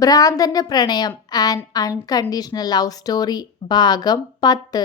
ഭ്രാന്തന്റെ പ്രണയം and unconditional love story ഭാഗം 10.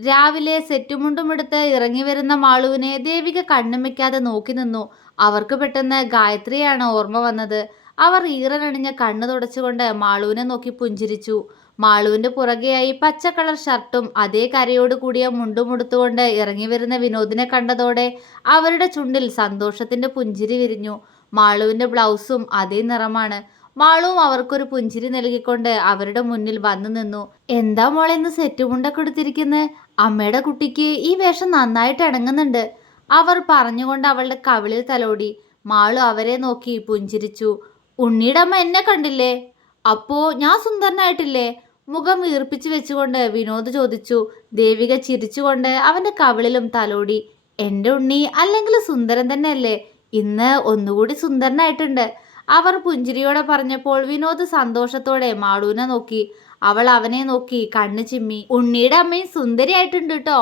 രാവിലെ സെറ്റുമുണ്ടുമെടുത്ത് ഇറങ്ങി വരുന്ന മാളുവിനെ ദേവിക കണ്ണും വെക്കാതെ നോക്കി നിന്നു. അവർക്ക് പെട്ടെന്ന് ഗായത്രിയാണ് ഓർമ്മ വന്നത്. അവർ ഈറനണിഞ്ഞ കണ്ണു തുടച്ചുകൊണ്ട് മാളുവിനെ നോക്കി പുഞ്ചിരിച്ചു. മാളുവിന്റെ പുറകെയായി പച്ച കളർ ഷർട്ടും അതേ കരയോട് കൂടിയ മുണ്ടുമുടുത്തുകൊണ്ട് ഇറങ്ങി വരുന്ന വിനോദിനെ കണ്ടതോടെ അവരുടെ ചുണ്ടിൽ സന്തോഷത്തിന്റെ പുഞ്ചിരി വിരിഞ്ഞു. മാളുവിന്റെ ബ്ലൗസും അതേ നിറമാണ്. മാളുവും അവർക്കൊരു പുഞ്ചിരി നൽകിക്കൊണ്ട് അവരുടെ മുന്നിൽ വന്നു നിന്നു. എന്താ മോളെ ഇന്ന് സെറ്റുമുണ്ടൊക്കെ എടുത്തിരിക്കുന്നത്? അമ്മയുടെ കുട്ടിക്ക് ഈ വേഷം നന്നായിട്ട് ഇണങ്ങുന്നുണ്ട്. അവർ പറഞ്ഞുകൊണ്ട് അവളുടെ കവിളിൽ തലോടി. മാളു അവരെ നോക്കി പുഞ്ചിരിച്ചു. ഉണ്ണിയുടെ അമ്മ എന്നെ കണ്ടില്ലേ? അപ്പോ ഞാൻ സുന്ദരനായിട്ടില്ലേ? മുഖം വീർപ്പിച്ചു വെച്ചുകൊണ്ട് വിനോദ് ചോദിച്ചു. ദേവിക ചിരിച്ചുകൊണ്ട് അവന്റെ കവിളിലും തലോടി. എന്റെ ഉണ്ണി അല്ലെങ്കിൽ സുന്ദരൻ തന്നെയല്ലേ? ഇന്ന് ഒന്നുകൂടി സുന്ദരനായിട്ടുണ്ട്. അവർ പുഞ്ചിരിയോടെ പറഞ്ഞപ്പോൾ വിനോദ് സന്തോഷത്തോടെ മാളുവിനെ നോക്കി. അവൾ അവനെ നോക്കി കണ്ണു ചിമ്മി. ഉണ്ണിയുടെ അമ്മയും സുന്ദരിയായിട്ടുണ്ട് കേട്ടോ,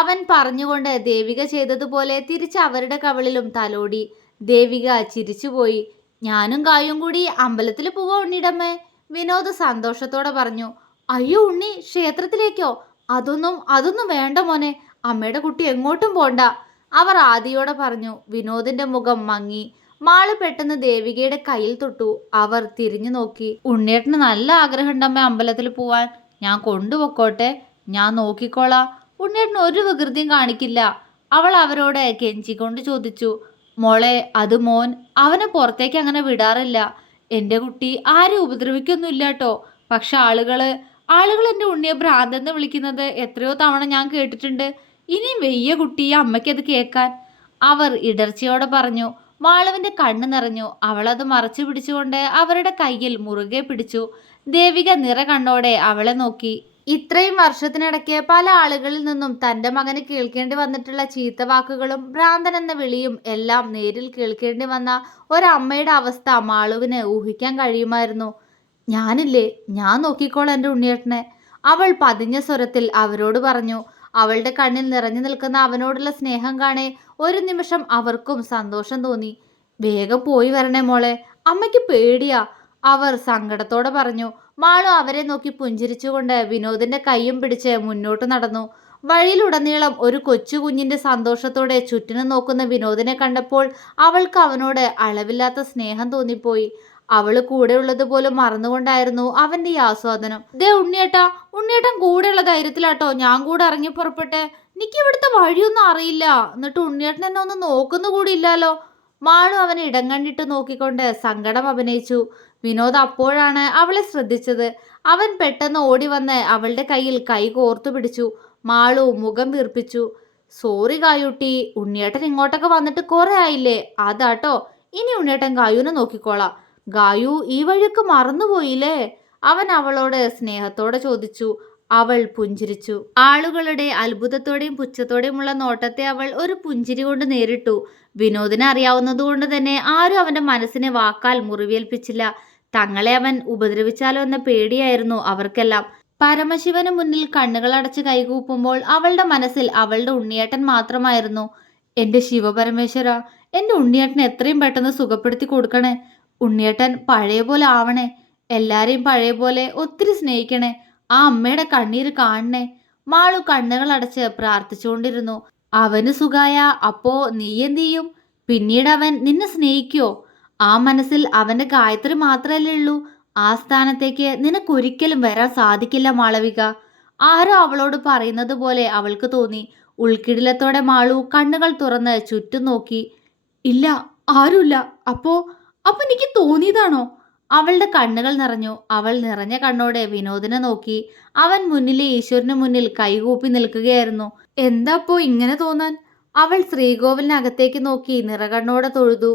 അവൻ പറഞ്ഞുകൊണ്ട് ദേവിക ചെയ്തതുപോലെ തിരിച്ച് അവരുടെ കവിളിലും തലോടി. ദേവിക ചിരിച്ചുപോയി. ഞാനും കായും കൂടി അമ്പലത്തിൽ പോവാ ഉണ്ണിടമ്മേ, വിനോദ് സന്തോഷത്തോടെ പറഞ്ഞു. അയ്യോ ഉണ്ണി, ക്ഷേത്രത്തിലേക്കോ? അതൊന്നും വേണ്ട മോനെ, അമ്മയുടെ കുട്ടി എങ്ങോട്ടും പോണ്ട, അവർ ആദിയോടെ പറഞ്ഞു. വിനോദിന്റെ മുഖം മങ്ങി. മാള് പെട്ടെന്ന് ദേവികയുടെ കയ്യിൽ തൊട്ടു. അവർ തിരിഞ്ഞു നോക്കി. ഉണ്ണിയേട്ടന് നല്ല ആഗ്രഹമുണ്ടമ്മ അമ്പലത്തിൽ പോവാൻ. ഞാൻ കൊണ്ടുപോക്കോട്ടെ? ഞാൻ നോക്കിക്കോളാം. ഉണ്ണിയേട്ടന് ഒരു വികൃതിയും കാണിക്കില്ല, അവൾ അവരോട് കെഞ്ചിക്കൊണ്ട് ചോദിച്ചു. മോളെ, അത് മോൻ, അവനെ പുറത്തേക്ക് അങ്ങനെ വിടാറില്ല. എൻ്റെ കുട്ടി ആരും ഉപദ്രവിക്കൊന്നുമില്ല കേട്ടോ. പക്ഷെ ആളുകൾ എൻ്റെ ഉണ്ണിയെ ഭ്രാന്തെന്ന് വിളിക്കുന്നത് എത്രയോ തവണ ഞാൻ കേട്ടിട്ടുണ്ട്. ഇനിയും വെയ്യ കുട്ടി അമ്മയ്ക്കത് കേൾക്കാൻ, അവർ ഇടർച്ചയോടെ പറഞ്ഞു. മാളവിന്റെ കണ്ണ് നിറഞ്ഞു. അവളത് മറച്ചു പിടിച്ചുകൊണ്ട് അവരുടെ കയ്യിൽ മുറുകെ പിടിച്ചു. ദേവിക നിറ കണ്ണോടെ അവളെ നോക്കി. ഇത്രയും വർഷത്തിനിടയ്ക്ക് പല ആളുകളിൽ നിന്നും തൻ്റെ മകന് കേൾക്കേണ്ടി വന്നിട്ടുള്ള ചീത്ത വാക്കുകളും ഭ്രാന്തൻ എന്ന വിളിയും എല്ലാം നേരിൽ കേൾക്കേണ്ടി വന്ന ഒരമ്മയുടെ അവസ്ഥ മാളുവിന് ഊഹിക്കാൻ കഴിയുമായിരുന്നു. ഞാനില്ലേ, ഞാൻ നോക്കിക്കോളാം എൻ്റെ ഉണ്ണിയേട്ടനെ, അവൾ പതിഞ്ഞ സ്വരത്തിൽ അവരോട് പറഞ്ഞു. അവളുടെ കണ്ണിൽ നിറഞ്ഞു നിൽക്കുന്ന അവനോടുള്ള സ്നേഹം കാണേ ഒരു നിമിഷം അവർക്കും സന്തോഷം തോന്നി. വേഗം പോയി വരണേ മോളെ, അമ്മയ്ക്ക് പേടിയാ, അവർ സങ്കടത്തോടെ പറഞ്ഞു. മാളു അവരെ നോക്കി പുഞ്ചിരിച്ചുകൊണ്ട് വിനോദിന്റെ കൈയും പിടിച്ച് മുന്നോട്ട് നടന്നു. വഴിയിലുടനീളം ഒരു കൊച്ചു കുഞ്ഞിന്റെ സന്തോഷത്തോടെ ചുറ്റിനും നോക്കുന്ന വിനോദിനെ കണ്ടപ്പോൾ അവൾക്ക് അവനോട് അളവില്ലാത്ത സ്നേഹം തോന്നിപ്പോയി. അവള് കൂടെ ഉള്ളത് പോലും മറന്നുകൊണ്ടായിരുന്നു അവന്റെ ഈ ആസ്വാദനം. ദേ ഉണ്ണിയേട്ടൻ കൂടെയുള്ള ധൈര്യത്തിലാട്ടോ ഞാൻ കൂടെ ഇറങ്ങി പുറപ്പെട്ടെ. എനിക്ക് ഇവിടുത്തെ വഴിയൊന്നും അറിയില്ല, എന്നിട്ട് ഉണ്ണിയേട്ടൻ എന്നെ ഒന്ന് നോക്കുന്നു കൂടി ഇല്ലാലോ. മാളു അവനെ ഇടം കണ്ടിട്ട് നോക്കിക്കൊണ്ട് സങ്കടം അഭിനയിച്ചു. വിനോദ് അപ്പോഴാണ് അവളെ ശ്രദ്ധിച്ചത്. അവൻ പെട്ടെന്ന് ഓടി വന്ന് അവളുടെ കയ്യിൽ കൈ കോർത്തു പിടിച്ചു. മാളു മുഖം വീർപ്പിച്ചു. സോറി കായൂട്ടി, ഉണ്ണിയേട്ടൻ ഇങ്ങോട്ടൊക്കെ വന്നിട്ട് കുറെ ആയില്ലേ, അതാട്ടോ. ഇനി ഉണ്ണിയേട്ടൻ കായൂനെ നോക്കിക്കോളാം. ഗായു ഈ വഴിയൊക്കെ മറന്നുപോയില്ലേ, അവൻ അവളോട് സ്നേഹത്തോടെ ചോദിച്ചു. അവൾ പുഞ്ചിരിച്ചു. ആളുകളുടെ അത്ഭുതത്തോടെയും പുച്ഛത്തോടെയുമുള്ള നോട്ടത്തെ അവൾ ഒരു പുഞ്ചിരി കൊണ്ട് നേരിട്ടു. വിനോദിനെ അറിയാവുന്നതുകൊണ്ട് തന്നെ ആരും അവന്റെ മനസ്സിനെ വാക്കാൽ മുറിവേൽപ്പിച്ചില്ല. തങ്ങളെ അവൻ ഉപദ്രവിച്ചാലോ എന്ന പേടിയായിരുന്നു അവർക്കെല്ലാം. പരമശിവന് മുന്നിൽ കണ്ണുകൾ അടച്ച് കൈകൂപ്പുമ്പോൾ അവളുടെ മനസ്സിൽ അവളുടെ ഉണ്ണിയേട്ടൻ മാത്രമായിരുന്നു. എൻ്റെ ശിവപരമേശ്വര, എൻ്റെ ഉണ്ണിയേട്ടനെ എത്രയും പെട്ടെന്ന് സുഖപ്പെടുത്തി കൊടുക്കണേ. ഉണ്ണിയേട്ടൻ പഴയ പോലെ ആവണേ. എല്ലാരെയും പഴയ പോലെ ഒത്തിരി സ്നേഹിക്കണേ. ആ അമ്മയുടെ കണ്ണീര് കാണണേ. മാളു കണ്ണുകൾ അടച്ച് പ്രാർത്ഥിച്ചുകൊണ്ടിരുന്നു. അവന് സുഖായ അപ്പോ നീ എന്ത് ചെയ്യും? പിന്നീട് അവൻ നിന്നെ സ്നേഹിക്കോ? ആ മനസ്സിൽ അവന്റെ ഗായത്രി മാത്രമല്ലേ ഉള്ളൂ. ആ സ്ഥാനത്തേക്ക് നിനക്കൊരിക്കലും വരാൻ സാധിക്കില്ല മാളവിക, ആരോ അവളോട് പറയുന്നത് പോലെ അവൾക്ക് തോന്നി. ഉൾക്കിടിലത്തോടെ മാളു കണ്ണുകൾ തുറന്ന് ചുറ്റും നോക്കി. ഇല്ല, ആരുമില്ല. അപ്പോ എനിക്ക് തോന്നിയതാണോ? അവളുടെ കണ്ണുകൾ നിറഞ്ഞു. അവൾ നിറഞ്ഞ കണ്ണോടെ വിനോദിനെ നോക്കി. അവൻ മുന്നിലെ ഈശ്വരന് മുന്നിൽ കൈകൂപ്പി നിൽക്കുകയായിരുന്നു. എന്താപ്പോ ഇങ്ങനെ തോന്നാൻ? അവൾ ശ്രീകോവിലിനകത്തേക്ക് നോക്കി നിറകണ്ണോടെ തൊഴുതു.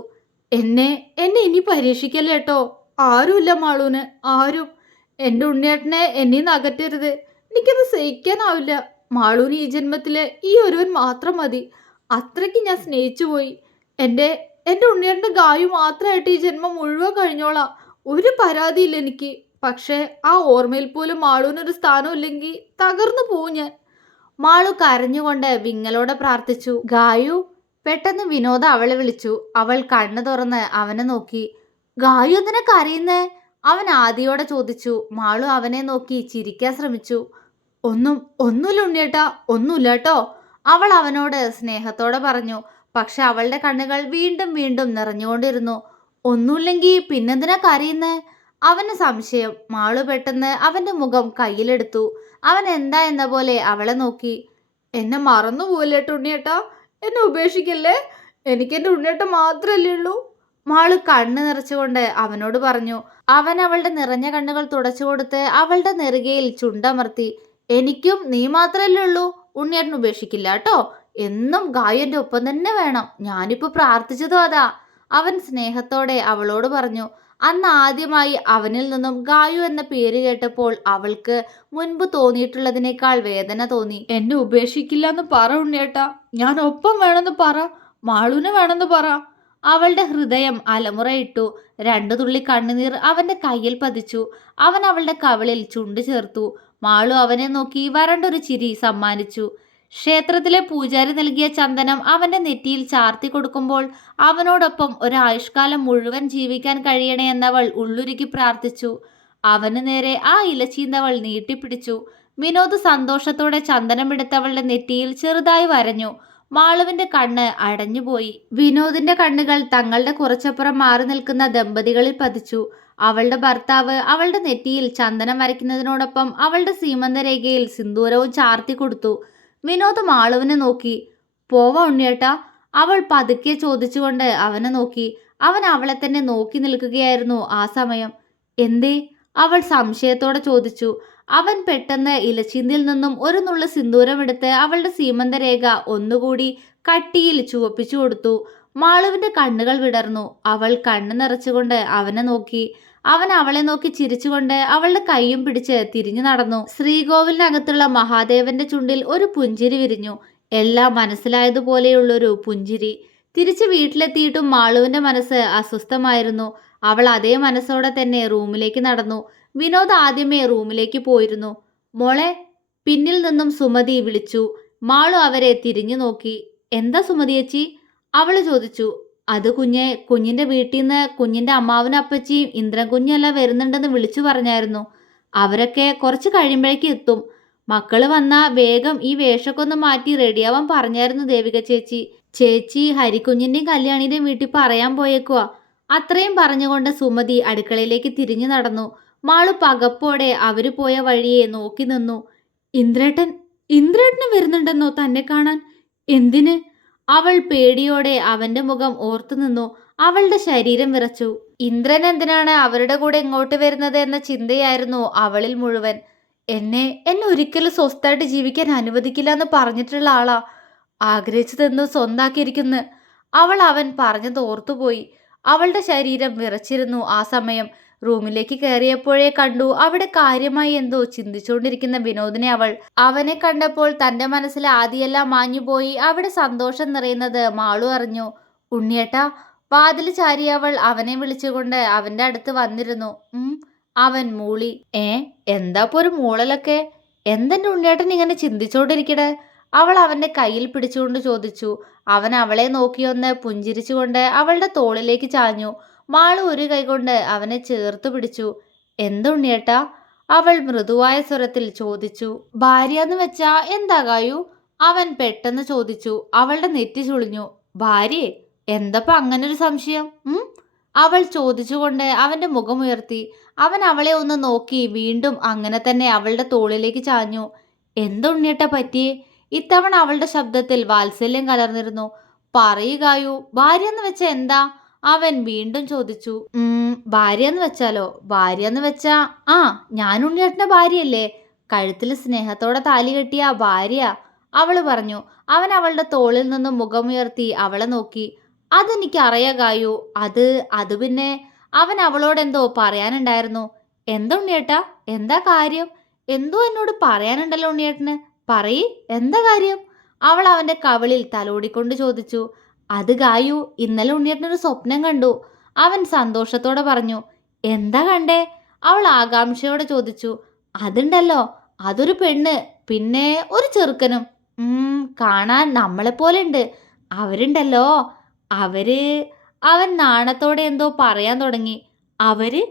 എന്നെ ഇനി പരീക്ഷിക്കല്ലേ കേട്ടോ. ആരുമില്ല മാളൂന്, ആരും. എൻ്റെ ഉണ്ണിയേട്ടനെ എന്നീന്ന് അകറ്റരുത്. എനിക്കത് സഹിക്കാനാവില്ല. മാളൂന് ഈ ജന്മത്തിലെ ഈ ഒരുവൻ മാത്രം മതി. അത്രയ്ക്ക് ഞാൻ സ്നേഹിച്ചു പോയി. എൻ്റെ ഉണ്ണിയേട്ടൻ്റെ ഗായു മാത്രമായിട്ട് ഈ ജന്മം മുഴുവൻ കഴിഞ്ഞോളാം. ഒരു പരാതിയില്ല എനിക്ക്. പക്ഷേ ആ ഓർമ്മയിൽ പോലും മാളൂനൊരു സ്ഥാനം ഇല്ലെങ്കിൽ തകർന്നു പോവും ഞാൻ. മാളു കരഞ്ഞുകൊണ്ട് വിങ്ങലോടെ പ്രാർത്ഥിച്ചു. ഗായു, പെട്ടെന്ന് വിനോദ അവളെ വിളിച്ചു. അവൾ കണ്ണു തുറന്ന് അവനെ നോക്കി. ഗായു എന്തിനാ കരയുന്നേ? അവൻ ആദിയോടെ ചോദിച്ചു. മാളു അവനെ നോക്കി ചിരിക്കാൻ ശ്രമിച്ചു. ഒന്നുമില്ല ഉണ്ണിയേട്ടാ, ഒന്നുമില്ല കേട്ടോ, അവൾ അവനോട് സ്നേഹത്തോടെ പറഞ്ഞു. പക്ഷെ അവളുടെ കണ്ണുകൾ വീണ്ടും വീണ്ടും നിറഞ്ഞുകൊണ്ടിരുന്നു. ഒന്നുമില്ലെങ്കിൽ പിന്നെന്തിനാ കരയുന്നേ? അവന് സംശയം. മാളു പെട്ടെന്ന് അവന്റെ മുഖം കയ്യിലെടുത്തു. അവൻ എന്താ എന്ന പോലെ അവളെ നോക്കി. എന്നെ മറന്നു പോവില്ലേ ഉണ്ണിയേട്ടാ, എന്നെ ഉപേക്ഷിക്കല്ലേ, എനിക്ക് എൻ്റെ ഉണ്ണിയേട്ട മാത്രമല്ലേ ഉള്ളൂ. മാളു കണ്ണ് നിറച്ചുകൊണ്ട് അവനോട് പറഞ്ഞു. അവൻ അവളുടെ നിറഞ്ഞ കണ്ണുകൾ തുടച്ചു കൊടുത്ത് അവളുടെ നെറുകയിൽ ചുണ്ടമർത്തി. എനിക്കും നീ മാത്രമല്ലേ ഉള്ളൂ, ഉണ്ണിയേട്ടൻ ഉപേക്ഷിക്കില്ല കേട്ടോ, എന്നും ഗായന്റെ ഒപ്പം തന്നെ വേണം, ഞാനിപ്പോ പ്രാർത്ഥിച്ചതും അതാ, അവൻ സ്നേഹത്തോടെ അവളോട് പറഞ്ഞു. അന്ന് ആദ്യമായി അവനിൽ നിന്നും ഗായു എന്ന പേര് കേട്ടപ്പോൾ അവൾക്ക് മുൻപ് തോന്നിയിട്ടുള്ളതിനേക്കാൾ വേദന തോന്നി. എന്നെ ഉപേക്ഷിക്കില്ല എന്ന് പറ ഉണ്ണിയേട്ടാ, ഞാൻ ഒപ്പം വേണമെന്ന് പറ, മാളുവിനെ വേണമെന്ന് പറ. അവളുടെ ഹൃദയം അലമുറയിട്ടു. രണ്ടു തുള്ളി കണ്ണുനീർ അവന്റെ കയ്യിൽ പതിച്ചു. അവൻ അവളുടെ കവിളിൽ ചുണ്ടു ചേർത്തു. മാളു അവനെ നോക്കി വരണ്ടൊരു ചിരി സമ്മാനിച്ചു. ക്ഷേത്രത്തിലെ പൂജാരി നൽകിയ ചന്ദനം അവന്റെ നെറ്റിയിൽ ചാർത്തി കൊടുക്കുമ്പോൾ അവനോടൊപ്പം ഒരായുഷ്കാലം മുഴുവൻ ജീവിക്കാൻ കഴിയണേ എന്നവൾ ഉള്ളുരുക്കി പ്രാർത്ഥിച്ചു. അവന് നേരെ ആ ഇലച്ചീന്തവൾ നീട്ടിപ്പിടിച്ചു. വിനോദ് സന്തോഷത്തോടെ ചന്ദനമെടുത്തവളുടെ നെറ്റിയിൽ ചെറുതായി വരഞ്ഞു. മാളുവിന്റെ കണ്ണ് അടഞ്ഞുപോയി. വിനോദിന്റെ കണ്ണുകൾ തങ്ങളുടെ കുറച്ചപ്പുറം മാറി നിൽക്കുന്ന ദമ്പതികളിൽ പതിച്ചു. അവളുടെ ഭർത്താവ് അവളുടെ നെറ്റിയിൽ ചന്ദനം വരയ്ക്കുന്നതിനോടൊപ്പം അവളുടെ സീമന്തരേഖയിൽ സിന്ദൂരവും ചാർത്തി കൊടുത്തു. വിനോദ് മാളുവിനെ നോക്കി. പോവാ ഉണ്ണിയേട്ടാ, അവൾ പതുക്കെ ചോദിച്ചുകൊണ്ട് അവനെ നോക്കി. അവൻ അവളെ തന്നെ നോക്കി നിൽക്കുകയായിരുന്നു ആ സമയം. എന്തേ? അവൾ സംശയത്തോടെ ചോദിച്ചു. അവൻ പെട്ടെന്ന് ഇലച്ചീന്തിൽ നിന്നും ഒരു നുള്ളു സിന്ദൂരമെടുത്ത് അവളുടെ സീമന്തരേഖ ഒന്നുകൂടി കട്ടിയിൽ ചുവപ്പിച്ചു കൊടുത്തു. മാളുവിന്റെ കണ്ണുകൾ വിടർന്നു. അവൾ കണ്ണു നിറച്ചുകൊണ്ട് അവനെ നോക്കി. അവൻ അവളെ നോക്കി ചിരിച്ചുകൊണ്ട് അവളുടെ കൈയും പിടിച്ച് തിരിഞ്ഞു നടന്നു. ശ്രീകോവിലിനകത്തുള്ള മഹാദേവന്റെ ചുണ്ടിൽ ഒരു പുഞ്ചിരി വിരിഞ്ഞു. എല്ലാം മനസ്സിലായതുപോലെയുള്ളൊരു പുഞ്ചിരി. തിരിച്ച് വീട്ടിലെത്തിയിട്ടും മാളുവിന്റെ മനസ്സ് അസ്വസ്ഥമായിരുന്നു. അവൾ അതേ മനസ്സോടെ തന്നെ റൂമിലേക്ക് നടന്നു. വിനോദ് ആദ്യമേ റൂമിലേക്ക് പോയിരുന്നു. മോളെ, പിന്നിൽ നിന്നും സുമതി വിളിച്ചു. മാളു അവരെ തിരിഞ്ഞു നോക്കി. എന്താ സുമതിയേച്ചി? അവള് ചോദിച്ചു. അത് കുഞ്ഞിന്റെ വീട്ടിൽ നിന്ന് കുഞ്ഞിന്റെ അമ്മാവനും അപ്പച്ചിയും ഇന്ദ്രൻ കുഞ്ഞെല്ലാം വരുന്നുണ്ടെന്ന് വിളിച്ചു പറഞ്ഞായിരുന്നു. അവരൊക്കെ കുറച്ച് കഴിയുമ്പോഴേക്ക് എത്തും. മക്കള് വന്നാ വേഗം ഈ വേഷമൊക്കെ ഒന്ന് മാറ്റി റെഡിയാവാൻ പറഞ്ഞായിരുന്നു ദേവിക ചേച്ചി. ചേച്ചി ഹരിക്കുഞ്ഞിന്റെയും കല്യാണിന്റെയും വീട്ടിൽ പറയാൻ പോയേക്കുവാ. അത്രയും പറഞ്ഞുകൊണ്ട് സുമതി അടുക്കളയിലേക്ക് തിരിഞ്ഞു നടന്നു. മാളു പകപ്പോടെ അവര് പോയ വഴിയെ നോക്കി നിന്നു. ഇന്ദ്രേട്ടന് വരുന്നുണ്ടെന്നോ തന്നെ കാണാൻ? എന്തിന്? അവൾ പേടിയോടെ അവന്റെ മുഖം ഓർത്തു നിന്നു. അവളുടെ ശരീരം വിറച്ചു. ഇന്ദ്രൻ എന്തിനാണ് അവരുടെ കൂടെ ഇങ്ങോട്ട് വരുന്നത് എന്ന ചിന്തയായിരുന്നു അവളിൽ മുഴുവൻ. എന്നെ ഒരിക്കലും സ്വസ്ഥമായിട്ട് ജീവിക്കാൻ അനുവദിക്കില്ല എന്ന് പറഞ്ഞിട്ടുള്ള ആളാ. ആഗ്രഹിച്ചതെന്ന് സ്വന്താക്കിയിരിക്കുന്നു. അവൻ പറഞ്ഞത് ഓർത്തുപോയി. അവളുടെ ശരീരം വിറച്ചിരുന്നു. ആ സമയം റൂമിലേക്ക് കയറിയപ്പോഴേ കണ്ടു അവിടെ കാര്യമായി എന്തോ ചിന്തിച്ചുകൊണ്ടിരിക്കുന്ന വിനോദിനെ. അവനെ കണ്ടപ്പോൾ തന്റെ മനസ്സിൽ ആദ്യമെല്ലാം മാഞ്ഞുപോയി. അവിടെ സന്തോഷം നിറയുന്നത് മാളു അറിഞ്ഞു. ഉണ്ണിയേട്ടാ, വാതിൽ ചാരി അവൾ അവനെ വിളിച്ചുകൊണ്ട് അവന്റെ അടുത്ത് വന്നിരുന്നു. അവൻ മൂളി. എന്താ ഒരു മൂളലൊക്കെ? എന്തെന്റെ ഉണ്ണിയേട്ടൻ ഇങ്ങനെ ചിന്തിച്ചോണ്ടിരിക്കണേ? അവൾ അവന്റെ കയ്യിൽ പിടിച്ചുകൊണ്ട് ചോദിച്ചു. അവൻ അവളെ നോക്കിയൊന്ന് പുഞ്ചിരിച്ചുകൊണ്ട് അവളുടെ തോളിലേക്ക് ചാഞ്ഞു. മാളു ഒരു കൈകൊണ്ട് അവനെ ചേർത്തു പിടിച്ചു. എന്തുണ്ണിയേട്ടാ? അവൾ മൃദുവായ സ്വരത്തിൽ ചോദിച്ചു. ഭാര്യന്ന് വെച്ചാ എന്താ ഗായു? അവൻ പെട്ടെന്ന് ചോദിച്ചു. അവളുടെ നെറ്റി ചുളിഞ്ഞു. ഭാര്യയെ? എന്തപ്പോ അങ്ങനൊരു സംശയം? അവൾ ചോദിച്ചുകൊണ്ട് അവന്റെ മുഖമുയർത്തി. അവൻ അവളെ ഒന്ന് നോക്കി വീണ്ടും അങ്ങനെ തന്നെ അവളുടെ തോളിലേക്ക് ചാഞ്ഞു. എന്തുണ്ണിയേട്ടാ പറ്റിയേ? ഇത്തവണ അവളുടെ ശബ്ദത്തിൽ വാത്സല്യം കലർന്നിരുന്നു. പറയുകയു, ഭാര്യന്ന് വെച്ച എന്താ? അവൻ വീണ്ടും ചോദിച്ചു. ഭാര്യന്ന് വെച്ചാലോ? ഭാര്യന്ന് വെച്ചാ ഞാൻ ഉണ്ണിയേട്ടന്റെ ഭാര്യയല്ലേ, കഴുത്തിൽ സ്നേഹത്തോടെ താലി കെട്ടിയ ഭാര്യ, അവള് പറഞ്ഞു. അവൻ അവളുടെ തോളിൽ നിന്നും മുഖമുയർത്തി അവളെ നോക്കി. അതെനിക്കറിയാ ഗായു. അത് പിന്നെ അവൻ അവളോട് എന്തോ പറയാനുണ്ടായിരുന്നു. എന്താ ഉണ്ണിയേട്ടാ? എന്താ കാര്യം? എന്തോ എന്നോട് പറയാനുണ്ടല്ലോ ഉണ്ണിയേട്ടന്. പറയ്, എന്താ കാര്യം? അവൾ അവന്റെ കവിളിൽ തലോടിക്കൊണ്ട് ചോദിച്ചു. അത് ഗായു, ഇന്നലെ ഉണ്ണിയേട്ടനൊരു സ്വപ്നം കണ്ടു. അവൻ സന്തോഷത്തോടെ പറഞ്ഞു. എന്താ കണ്ടേ? അവൾ ആകാംക്ഷയോടെ ചോദിച്ചു. അതുണ്ടല്ലോ, അതൊരു പെണ്ണ്, പിന്നെ ഒരു ചെറുക്കനും. കാണാൻ നമ്മളെപ്പോലെ ഉണ്ട്. അവരുണ്ടല്ലോ, അവൻ നാണത്തോടെ എന്തോ പറയാൻ തുടങ്ങി. അവര്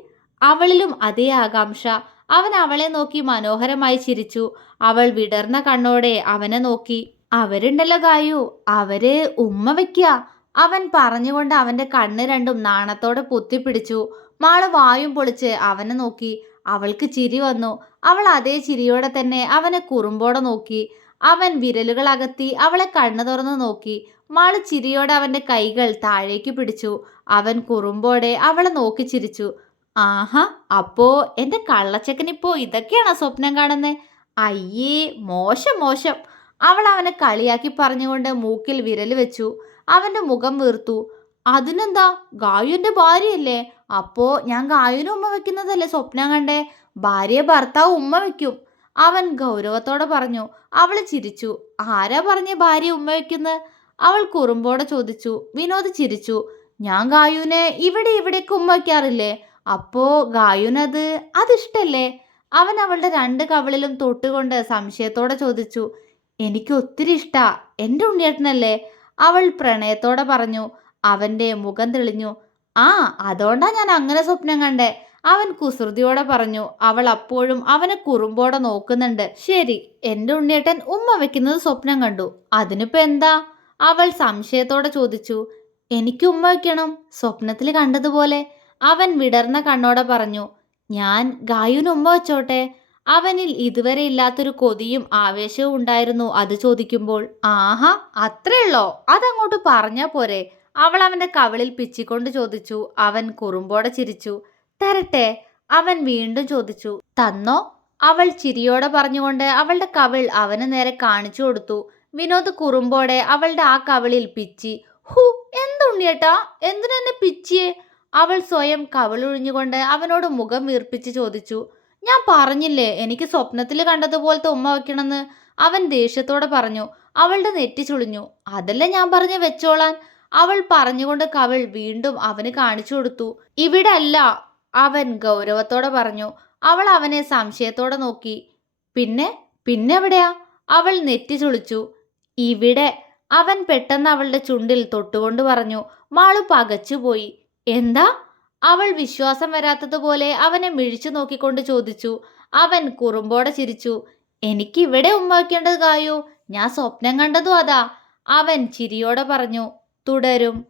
അവളിലും അതേ ആകാംക്ഷ. അവൻ അവളെ നോക്കി മനോഹരമായി ചിരിച്ചു. അവൾ വിടർന്ന കണ്ണോടെ അവനെ നോക്കി. അവരുണ്ടല്ലോ ഗായു, അവര് ഉമ്മ വെക്കുക. അവൻ പറഞ്ഞുകൊണ്ട് അവന്റെ കണ്ണ് രണ്ടും നാണത്തോടെ പൊത്തിപ്പിടിച്ചു. മാള് വായും പൊളിച്ച് അവനെ നോക്കി. അവൾക്ക് ചിരി വന്നു. അവൾ അതേ ചിരിയോടെ തന്നെ അവനെ കുറുമ്പോടെ നോക്കി. അവൻ വിരലുകൾ അകത്തി അവളെ കണ്ണു തുറന്നു നോക്കി. മാള് ചിരിയോടെ അവന്റെ കൈകൾ താഴേക്ക് പിടിച്ചു. അവൻ കുറുമ്പോടെ അവളെ നോക്കി ചിരിച്ചു. ആഹാ, അപ്പോ എന്റെ കള്ളച്ചക്കനിപ്പോ ഇതൊക്കെയാണോ സ്വപ്നം കാണുന്നേ? അയ്യേ, മോശം മോശം. അവൾ അവനെ കളിയാക്കി പറഞ്ഞുകൊണ്ട് മൂക്കിൽ വിരൽ വെച്ചു. അവന്റെ മുഖം വീർത്തു. അതിനെന്താ, ഗായു എന്റെ ഭാര്യയല്ലേ? അപ്പോ ഞാൻ ഗായുവിന് ഉമ്മ വെക്കുന്നതല്ലേ സ്വപ്നം കണ്ടേ? ഭാര്യയെ ഭർത്താവ് ഉമ്മ വെക്കും. അവൻ ഗൗരവത്തോടെ പറഞ്ഞു. അവൾ ചിരിച്ചു. ആരാ പറഞ്ഞ ഭാര്യ ഉമ്മ വെക്കുന്നത്? അവൾ കുറുമ്പോടെ ചോദിച്ചു. വിനോദ് ചിരിച്ചു. ഞാൻ ഗായുവിനെ ഇവിടേക്ക് ഉമ്മ വയ്ക്കാറില്ലേ? അപ്പോ ഗായുനത് അതിഷ്ടല്ലേ? അവൻ അവളുടെ രണ്ട് കവിളിലും തൊട്ടുകൊണ്ട് സംശയത്തോടെ ചോദിച്ചു. എനിക്ക് ഒത്തിരി ഇഷ്ടാ, എൻ്റെ ഉണ്ണിയേട്ടനല്ലേ? അവൾ പ്രണയത്തോടെ പറഞ്ഞു. അവന്റെ മുഖം തെളിഞ്ഞു. ആ, അതുകൊണ്ടാ ഞാൻ അങ്ങനെ സ്വപ്നം കണ്ടേ, അവൻ കുസൃതിയോടെ പറഞ്ഞു. അവൾ അപ്പോഴും അവനെ കുറുമ്പോടെ നോക്കുന്നുണ്ട്. ശരി, എൻ്റെ ഉണ്ണിയേട്ടൻ ഉമ്മ വെക്കുന്നത് സ്വപ്നം കണ്ടു, അതിനിപ്പോ എന്താ? അവൾ സംശയത്തോടെ ചോദിച്ചു. എനിക്ക് ഉമ്മ വെക്കണം, സ്വപ്നത്തിൽ കണ്ടതുപോലെ. അവൻ വിടർന്ന കണ്ണോടെ പറഞ്ഞു. ഞാൻ ഗായുവിന് ഉമ്മ വെച്ചോട്ടെ? അവനിൽ ഇതുവരെ ഇല്ലാത്തൊരു കൊതിയും ആവേശവും ഉണ്ടായിരുന്നു അത് ചോദിക്കുമ്പോൾ. ആഹാ, അത്രയുള്ളോ? അതങ്ങോട്ട് പറഞ്ഞാ പോരെ? അവൾ അവന്റെ കവിളിൽ പിച്ചിക്കൊണ്ട് ചോദിച്ചു. അവൻ കുറുമ്പോടെ ചിരിച്ചു. തരട്ടെ? അവൻ വീണ്ടും ചോദിച്ചു. തന്നോ? അവൾ ചിരിയോടെ പറഞ്ഞുകൊണ്ട് അവളുടെ കവിൾ അവന് നേരെ കാണിച്ചു കൊടുത്തു. വിനോദ് കുറുമ്പോടെ അവളുടെ ആ കവിളിൽ പിച്ചി. ഹു, എന്തുണ്ണിയേട്ടാ, എന്തിനെന്നെ പിച്ചിയേ? അവൾ സ്വയം കവിളൊഴിഞ്ഞുകൊണ്ട് അവനോട് മുഖം വീർപ്പിച്ച് ചോദിച്ചു. ഞാൻ പറഞ്ഞില്ലേ എനിക്ക് സ്വപ്നത്തിൽ കണ്ടതുപോലത്തെ ഉമ്മ വയ്ക്കണമെന്ന്? അവൻ ദേഷ്യത്തോടെ പറഞ്ഞു. അവളുടെ നെറ്റി ചുളിഞ്ഞു. അതല്ലേ ഞാൻ പറഞ്ഞു വെച്ചോളാൻ. അവൾ പറഞ്ഞുകൊണ്ട് കവിൾ വീണ്ടും അവന് കാണിച്ചു കൊടുത്തു. ഇവിടെ അല്ല, അവൻ ഗൗരവത്തോടെ പറഞ്ഞു. അവൾ അവനെ സംശയത്തോടെ നോക്കി. പിന്നെ പിന്നെവിടെയാ? അവൾ നെറ്റി ചുളിച്ചു. ഇവിടെ. അവൻ പെട്ടെന്ന് അവളുടെ ചുണ്ടിൽ തൊട്ടുകൊണ്ട് പറഞ്ഞു. മാളു പകച്ചുപോയി. എന്താ? അവൾ വിശ്വാസം വരാത്തതുപോലെ അവനെ മിഴിച്ചു നോക്കിക്കൊണ്ട് ചോദിച്ചു. അവൻ കുറുമ്പോടെ ചിരിച്ചു. എനിക്കിവിടെ ഉമ്മ വയ്ക്കേണ്ടത് ഗായു, ഞാൻ സ്വപ്നം കണ്ടതും അതാ. അവൻ ചിരിയോടെ പറഞ്ഞു. തുടരും.